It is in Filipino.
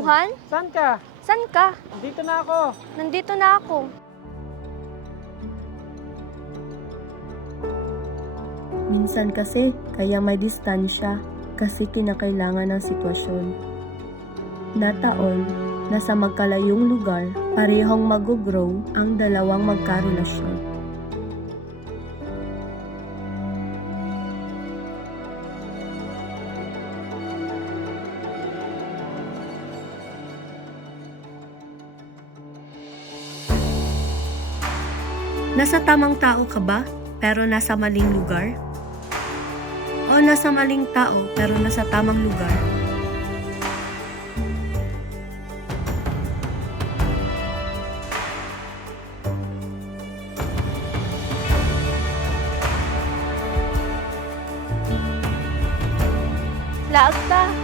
Johan? Saan ka? San ka? Dito na ako. Nandito na ako. Minsan kasi, kaya may distansya kasi kinakailangan ng sitwasyon. Nataon na sa magkalayong lugar, parehong mag-grow ang dalawang magkarelasyon. Nasa tamang tao ka ba, pero nasa maling lugar? O nasa maling tao, pero nasa tamang lugar? Laag ta.